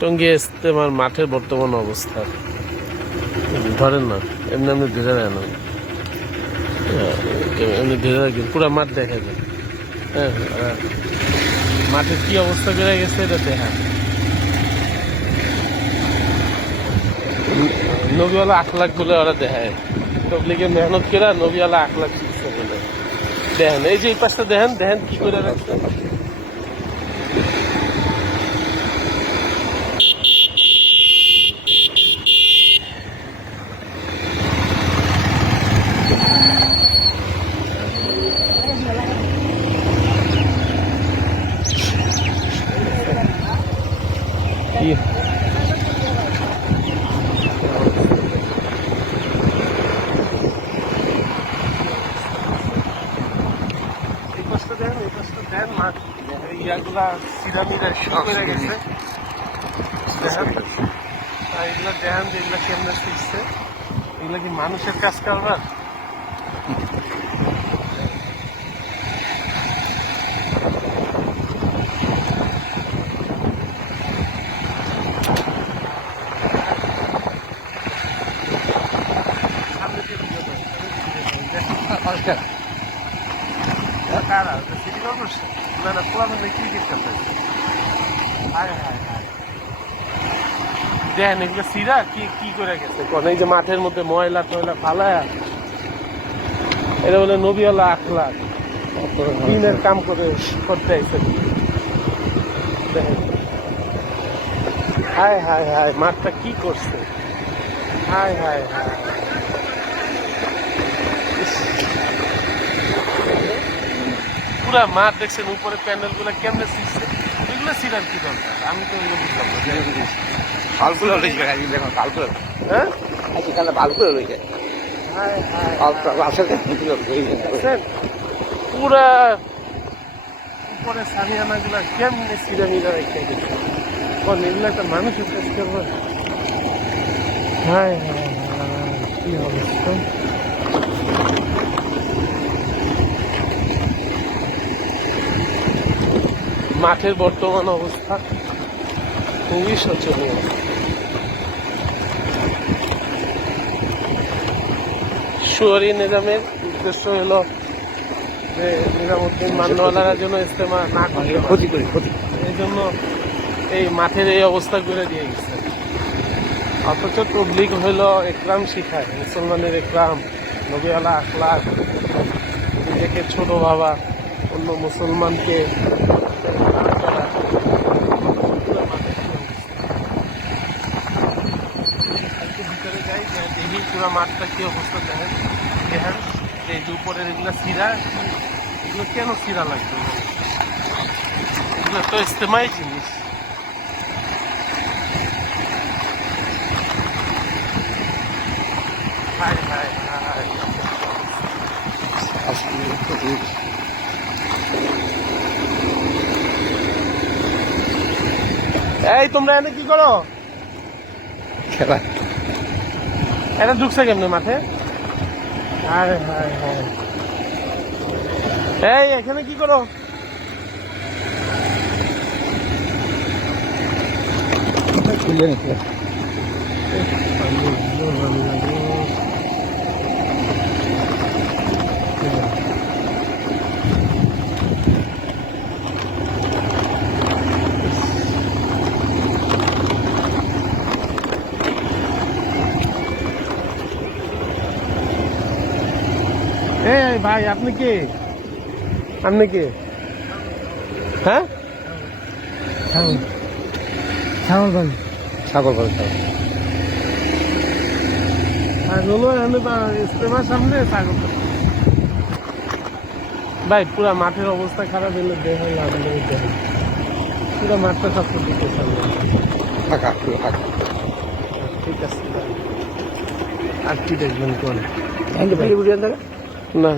টঙ্গী ইজতেমার মাঠের বর্তমান অবস্থা ধরেন না, এমনি এমনি ধরে নেয় না, এমনি ধরে রাখবেন, পুরা মাঠ দেখা যায়। হ্যাঁ, মাঠের কি অবস্থা বেড়ে গেছে এটা দেখা। নবীওয়ালা আখলাখ বলে ওরা দেখায়, তবলিগে মেহনত করে নবীওয়ালা আখলাখ শিখছে বলে দেখেন। এই যে এই পাশটা দেখেন, দেখেন কি করে রাখছে। কি ইয়াগুলা সিরামিরা শুরু করে গেছে, এগুলো দেখেন যে এগুলা কেমনে শিখছে। এগুলা কি মানুষের কাজ করবার? দেখেন এগুলো সিরা কি কি করে গেছে, এই যে মাঠের মধ্যে ময়লা টয়লা ফালায়, এটা বলে নবীওয়ালা আখলাক, দিনের কাম করে করতে আইসে। দেখেন, হায় হায় হায়, মাঠটা কি করছে, হায় হায় হায়। পুরা মাঠ দেখছেন, উপরে প্যান্ডেল গুলা কেমনে শিখছে, এগুলো সিরার কি দরকার? আমি তো এগুলো বুঝলাম না। হ্যাঁ, পুরা উপরে সানিয়ানা গুলা কেমনে সিরামিরা রেখে গেছে, এগুলো একটা মানুষের কাজ করবে? হায় হায় হায়, কি অবস্থা। মাঠের বর্তমান অবস্থা খুবই শোচনীয়। শুয়ারি নিজামের উদ্দেশ্য হলো যে নিজামুদ্দিন মান্যওয়ালারা যেন ইজতেমা না করে, ক্ষতি করি, এই জন্য এই মাঠের এই অবস্থা করে দিয়ে গেছে। অথচ তবলিগ হইল একরাম শিখায়, মুসলমানের একরাম, নবীওয়ালা আখলাক, নিজেকে ছোট ভাবা, অন্য মুসলমানকে ভিতরে যাই, দেখি পুরো মাঠটা কি অবস্থা। দেখেন দেখেন এই যে উপরের এগুলা সিরা, এগুলো কেন সিরা লাগবে? এগুলো তো ইজতেমাই জিনিস। হায় হায় হায়, এই তোমরা এনে কি করো? খেলা এটা ঢুকছে কেমনে মাঠে? আরে হায় হায়, এই এখানে কি করো? খুলে নিতে ভাই, আপনি কে? আপনি কে? হ্যাঁ, ছাগল ভাই, ছাগল ভাই, ইজতেমার সামনে ছাগল ভাই। পুরা মাঠের অবস্থা খারাপ হলে দেহ পুরা মাঠটা সব দিতে সামনে ফাঁকা ফাঁকা। ঠিক আছে, আর কি দেখবেন কোন না?